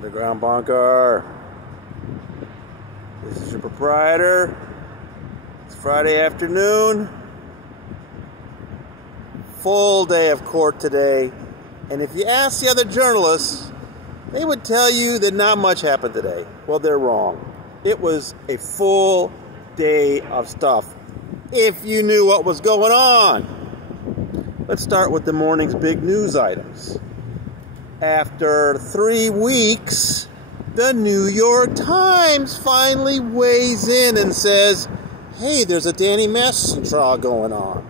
Underground bunker. This is your proprietor. It's Friday afternoon. Full day of court today. And if you ask the other journalists, they would tell you that not much happened today. Well, they're wrong. It was a full day of stuff. If you knew what was going on. Let's start with the morning's big news items. After 3 weeks, the New York Times finally weighs in and says, hey, there's a Danny Masterson trial going on.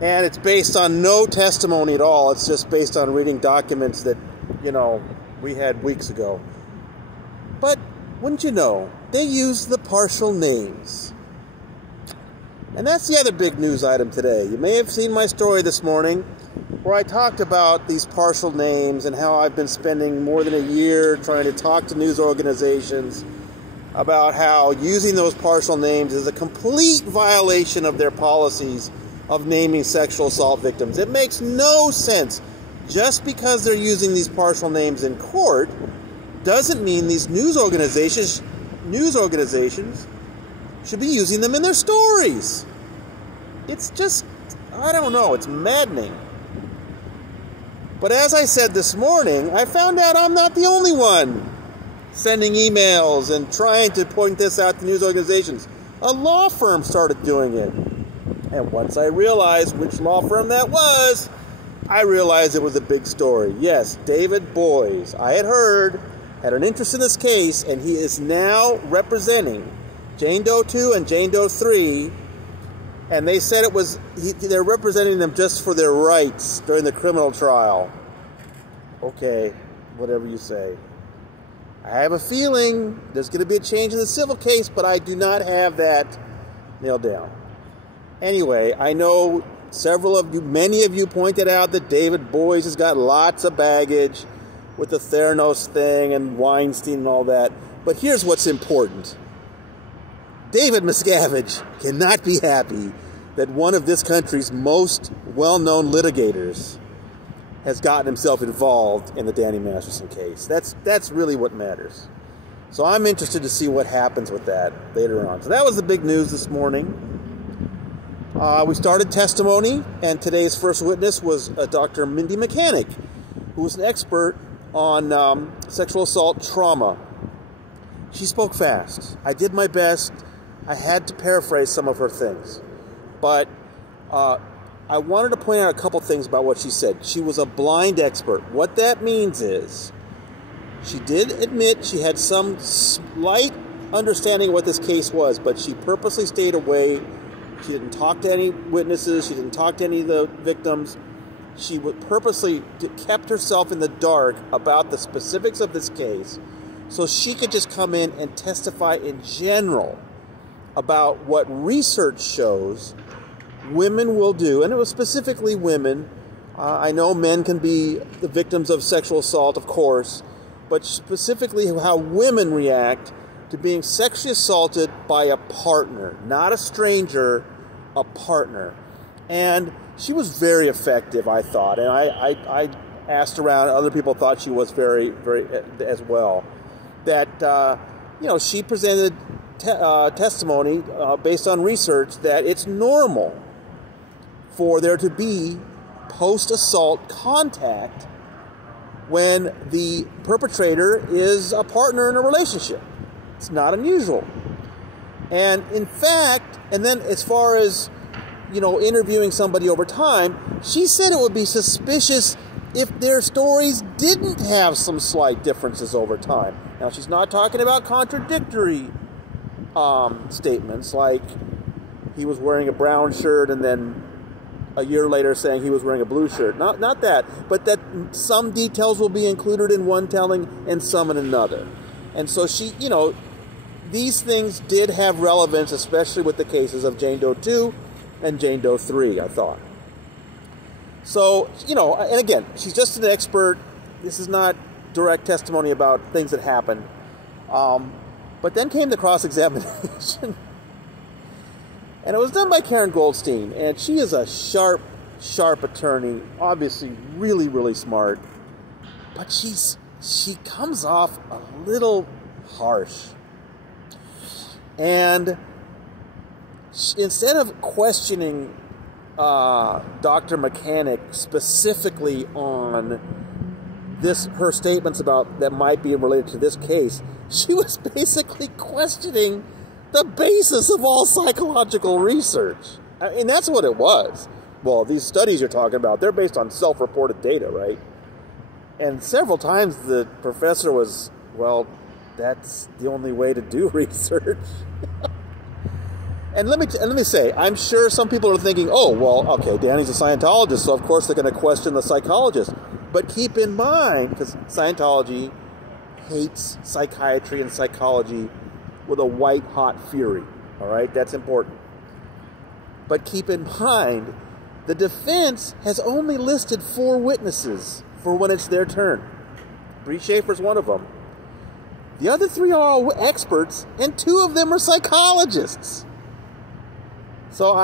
And it's based on no testimony at all. It's just based on reading documents that, we had weeks ago. But wouldn't you know, they use the partial names. And that's the other big news item today. You may have seen my story this morning where I talked about these partial names and how I've been spending more than a year trying to talk to news organizations about how using those partial names is a complete violation of their policies of naming sexual assault victims. It makes no sense. Just because they're using these partial names in court doesn't mean these news organizations should be using them in their stories. It's just, I don't know, it's maddening. But as I said this morning, I found out I'm not the only one sending emails and trying to point this out to news organizations. A law firm started doing it. And once I realized which law firm that was, I realized it was a big story. Yes, David Boies, I had heard, had an interest in this case, and he is now representing Jane Doe 2 and Jane Doe 3, and they said they're representing them just for their rights during the criminal trial. Okay, whatever you say. I have a feeling there's going to be a change in the civil case, but I do not have that nailed down. Anyway, I know many of you pointed out that David Boies has got lots of baggage with the Theranos thing and Weinstein and all that, but here's what's important. David Miscavige cannot be happy that one of this country's most well-known litigators has gotten himself involved in the Danny Masterson case. That's really what matters. So I'm interested to see what happens with that later on. So that was the big news this morning. We started testimony, and today's first witness was Dr. Mindy Mechanic, who was an expert on sexual assault trauma. She spoke fast. I did my best. I had to paraphrase some of her things. But I wanted to point out a couple things about what she said. She was a blind expert. What that means is she did admit she had some slight understanding of what this case was, but she purposely stayed away. She didn't talk to any witnesses. She didn't talk to any of the victims. She purposely kept herself in the dark about the specifics of this case so she could just come in and testify in general about what research shows women will do, and it was specifically women. I know men can be the victims of sexual assault, of course, but specifically how women react to being sexually assaulted by a partner, not a stranger, a partner. And she was very effective, I thought, and I asked around. Other people thought she was very, very as well. That she presented testimony based on research that it's normal for there to be post-assault contact when the perpetrator is a partner in a relationship. It's not unusual. And in fact, and then as far as, interviewing somebody over time, she said it would be suspicious if their stories didn't have some slight differences over time. Now, she's not talking about contradictory statements like he was wearing a brown shirt and then a year later saying he was wearing a blue shirt. Not that, but that some details will be included in one telling and some in another. And so she, these things did have relevance, especially with the cases of Jane Doe 2 and Jane Doe 3, I thought. So, and again, she's just an expert. This is not direct testimony about things that happened. But then came the cross-examination. And it was done by Karen Goldstein. And she is a sharp attorney. Obviously really, really smart. But she's she comes off a little harsh. And instead of questioning Dr. Mechanic specifically on her statements about that might be related to this case, she was basically questioning the basis of all psychological research. And that's what it was. Well, these studies you're talking about, they're based on self-reported data, right? And several times the professor was, well, that's the only way to do research. And let me say, I'm sure some people are thinking, oh, well, okay, Danny's a Scientologist, so of course they're going to question the psychologist. But keep in mind, because Scientology hates psychiatry and psychology with a white-hot fury, all right? That's important. But keep in mind, the defense has only listed 4 witnesses for when it's their turn. Bree Schaefer's one of them. The other 3 are all experts, and 2 of them are psychologists. So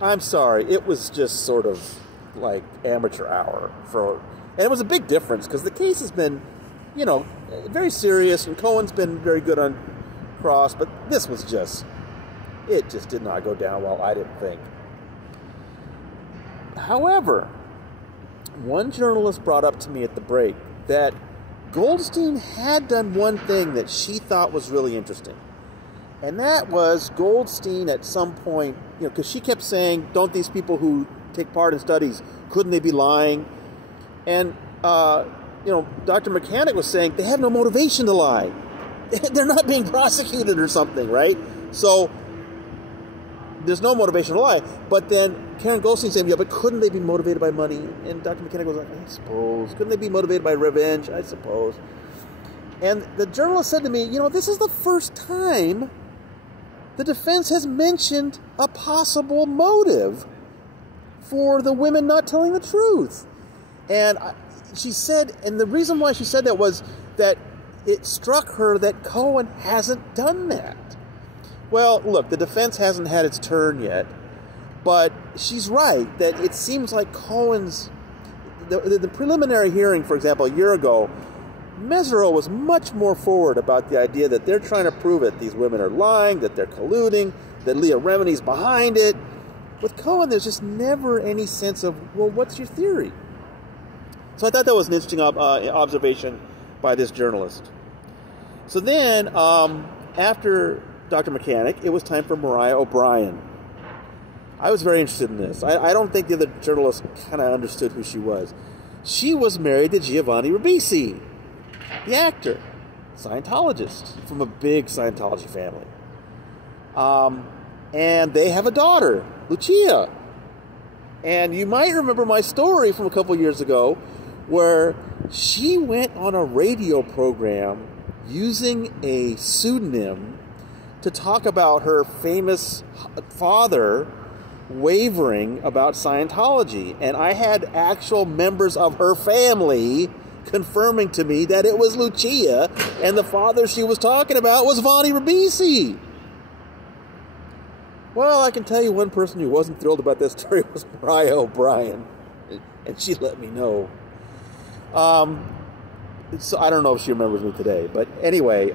I'm sorry, it was just sort of like amateur hour and it was a big difference because the case has been, very serious, and Cohen's been very good on cross, but this was it just did not go down well, I didn't think. However, one journalist brought up to me at the break that Goldstein had done one thing that she thought was really interesting. And that was Goldstein at some point, because she kept saying, don't these people who take part in studies, couldn't they be lying? And, Dr. Mechanic was saying they have no motivation to lie. They're not being prosecuted or something, right? So there's no motivation to lie. But then Karen Goldstein said, yeah, but couldn't they be motivated by money? And Dr. Mechanic was like, I suppose. Couldn't they be motivated by revenge? I suppose. And the journalist said to me, this is the first time the defense has mentioned a possible motive for the women not telling the truth. And she said, and the reason why she said that was that it struck her that Cohen hasn't done that. Well, look, the defense hasn't had its turn yet, but she's right that it seems like Cohen's, the preliminary hearing, for example, a year ago, Mesereau was much more forward about the idea that they're trying to prove it. These women are lying, that they're colluding, that Leah Remini's behind it. With Cohen, there's just never any sense of, well, what's your theory? So I thought that was an interesting observation by this journalist. So then, after Dr. Mechanic, it was time for Mariah O'Brien. I was very interested in this. I don't think the other journalists kind of understood who she was. She was married to Giovanni Ribisi, the actor, Scientologist, from a big Scientology family. And they have a daughter, Lucia. And you might remember my story from a couple years ago where she went on a radio program using a pseudonym to talk about her famous father wavering about Scientology. And I had actual members of her family confirming to me that it was Lucia, and the father she was talking about was Vonnie Ribisi. Well, I can tell you one person who wasn't thrilled about that story was Mariah O'Brien, and she let me know. So I don't know if she remembers me today, but anyway,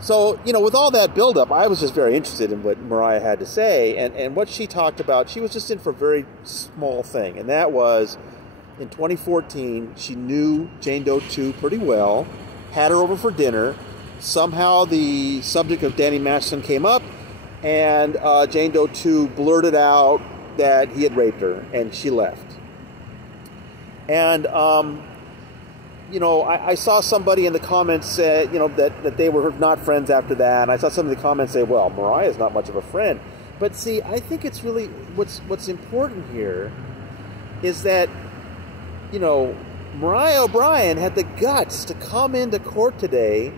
so, with all that buildup, I was just very interested in what Mariah had to say, and what she talked about. She was just in for a very small thing, and that was, in 2014, she knew Jane Doe 2 pretty well, had her over for dinner. Somehow the subject of Danny Masterson came up, and Jane Doe 2 blurted out that he had raped her, and she left. And, I saw somebody in the comments say, that they were not friends after that. And I saw some of the comments say, well, Mariah's not much of a friend. But see, I think it's really, what's important here is that, Mariah O'Brien had the guts to come into court today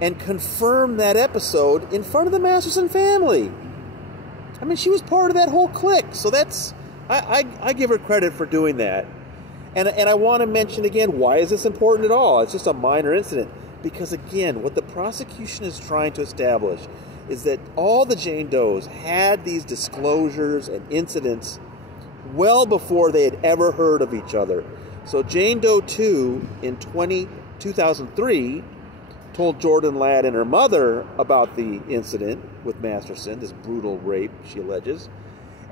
and confirm that episode in front of the Masterson family. I mean, she was part of that whole clique. So that's, I give her credit for doing that. And I want to mention again, why is this important at all? It's just a minor incident. Because again, what the prosecution is trying to establish is that all the Jane Does had these disclosures and incidents well before they had ever heard of each other. So Jane Doe 2 in 2003 told Jordan Ladd and her mother about the incident with Masterson, this brutal rape, she alleges.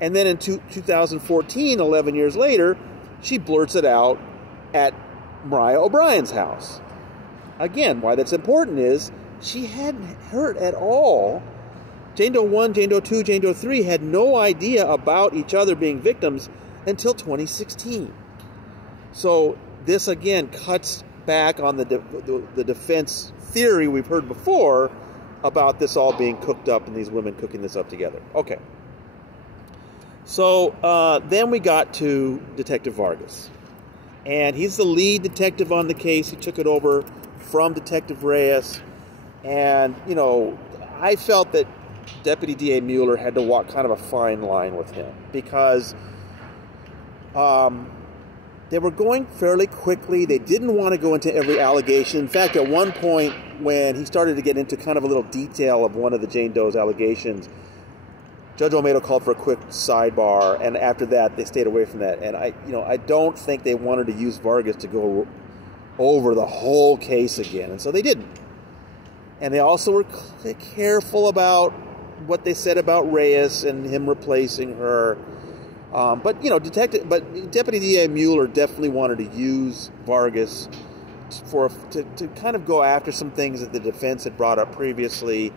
And then in 2014, 11 years later, she blurts it out at Mariah O'Brien's house. Again, why that's important is she hadn't heard at all. Jane Doe 1, Jane Doe 2, Jane Doe 3 had no idea about each other being victims until 2016. So this, again, cuts back on the defense theory we've heard before about this all being cooked up and these women cooking this up together. Okay. So then we got to Detective Vargas. And he's the lead detective on the case. He took it over from Detective Reyes. And, you know, I felt that Deputy DA Mueller had to walk kind of a fine line with him because they were going fairly quickly. They didn't want to go into every allegation. In fact, at one point when he started to get into kind of a little detail of one of the Jane Doe's allegations, Judge Olmedo called for a quick sidebar, and after that, they stayed away from that. And I don't think they wanted to use Vargas to go over the whole case again, and so they didn't. And they also were careful about what they said about Reyes and him replacing her. But Deputy DA Mueller definitely wanted to use Vargas to kind of go after some things that the defense had brought up previously.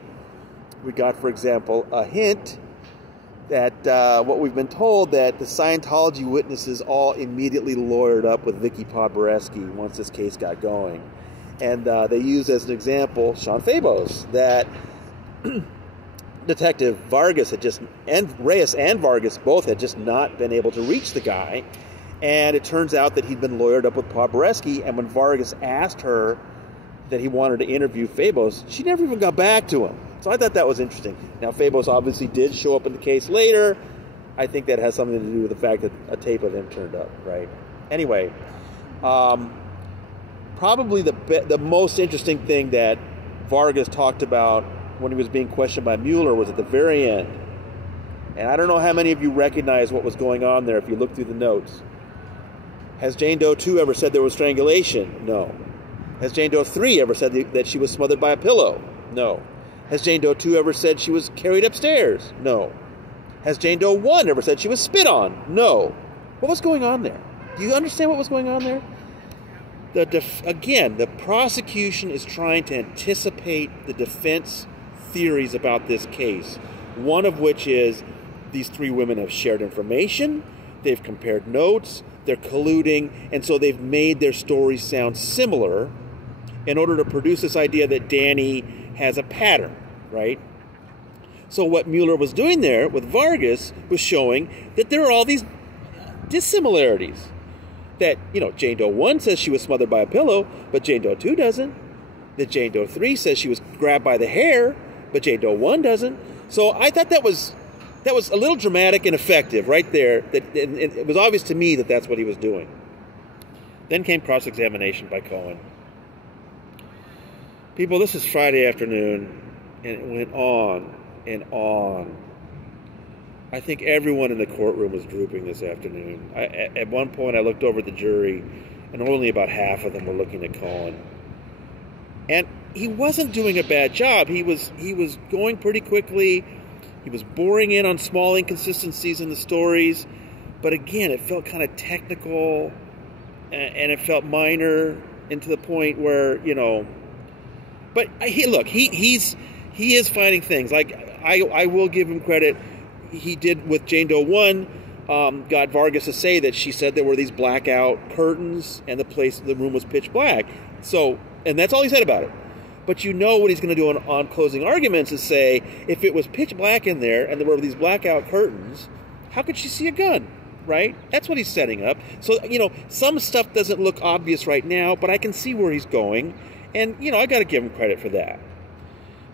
We got, for example, a hint that what we've been told, that the Scientology witnesses all immediately lawyered up with Vicky Podboreski once this case got going. And they used as an example Sean Fabos, that Detective Vargas and Reyes and Vargas both had just not been able to reach the guy. And it turns out that he'd been lawyered up with Podboreski, and when Vargas asked her that he wanted to interview Fabos, she never even got back to him. So I thought that was interesting. Now, Fabos obviously did show up in the case later. I think that has something to do with the fact that a tape of him turned up, right? Anyway, probably the most interesting thing that Vargas talked about when he was being questioned by Mueller was at the very end. And I don't know how many of you recognize what was going on there if you look through the notes. Has Jane Doe 2 ever said there was strangulation? No. Has Jane Doe 3 ever said that she was smothered by a pillow? No. Has Jane Doe 2 ever said she was carried upstairs? No. Has Jane Doe 1 ever said she was spit on? No. What was going on there? Do you understand what was going on there? Again, the prosecution is trying to anticipate the defense theories about this case, one of which is these three women have shared information, they've compared notes, they're colluding, and so they've made their stories sound similar in order to produce this idea that Danny has a pattern, right? So what Mueller was doing there with Vargas was showing that there are all these dissimilarities. That, Jane Doe 1 says she was smothered by a pillow, but Jane Doe 2 doesn't. That Jane Doe 3 says she was grabbed by the hair, but Jane Doe 1 doesn't. So I thought that was a little dramatic and effective right there. It was obvious to me that that's what he was doing. Then came cross-examination by Cohen. People, this is Friday afternoon, and it went on and on. I think everyone in the courtroom was drooping this afternoon. At one point, I looked over at the jury, and only about half of them were looking at Cohen. And he wasn't doing a bad job. He was going pretty quickly. He was boring in on small inconsistencies in the stories. But again, it felt kind of technical, and it felt minor, and to the point where, But he is finding things. Like, I will give him credit. He did with Jane Doe 1, got Vargas to say that she said there were these blackout curtains and the room was pitch black. So, and that's all he said about it. But what he's going to do on closing arguments is say, if it was pitch black in there and there were these blackout curtains, how could she see a gun, right? That's what he's setting up. So, some stuff doesn't look obvious right now, but I can see where he's going. And, I got to give him credit for that.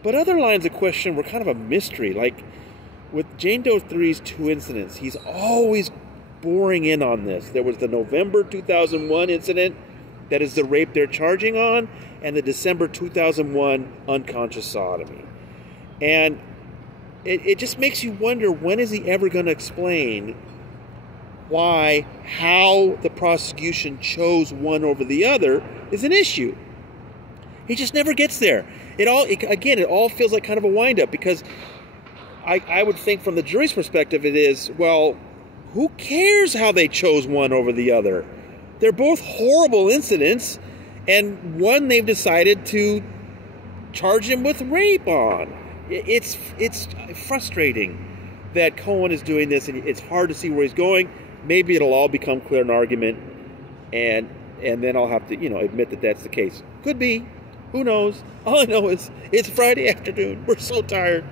But other lines of question were kind of a mystery. Like, with Jane Doe 3's two incidents, he's always boring in on this. There was the November 2001 incident, that is the rape they're charging on, and the December 2001 unconscious sodomy. And it just makes you wonder, when is he ever going to explain how the prosecution chose one over the other is an issue. He just never gets there. It all feels like kind of a wind-up, because I would think from the jury's perspective it is, well, who cares how they chose one over the other? They're both horrible incidents, and one they've decided to charge him with rape on. It's frustrating that Cohen is doing this, and it's hard to see where he's going. Maybe it'll all become clear in argument, and then I'll have to, admit that that's the case. Could be. Who knows? All I know is it's Friday afternoon. We're so tired.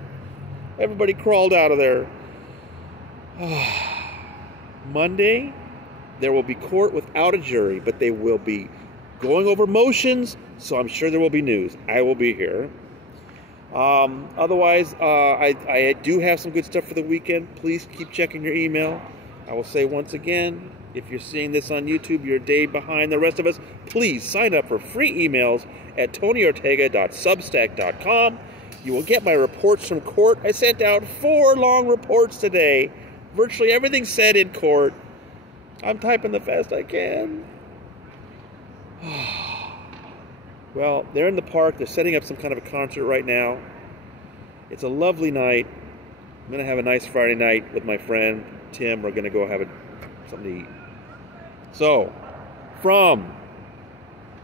Everybody crawled out of there. Monday, there will be court without a jury, but they will be going over motions, so I'm sure there will be news. I will be here. Otherwise, I do have some good stuff for the weekend. Please keep checking your email. I will say once again, if you're seeing this on YouTube, you're a day behind the rest of us. Please sign up for free emails at tonyortega.substack.com. You will get my reports from court. I sent out 4 long reports today. Virtually everything said in court. I'm typing the fast I can. Well, they're in the park. They're setting up some kind of a concert right now. It's a lovely night. I'm going to have a nice Friday night with my friend Tim. We're going to go have something to eat. So, from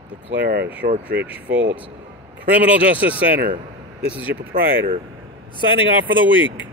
the Clara Shortridge Foltz Criminal Justice Center, this is your proprietor, signing off for the week.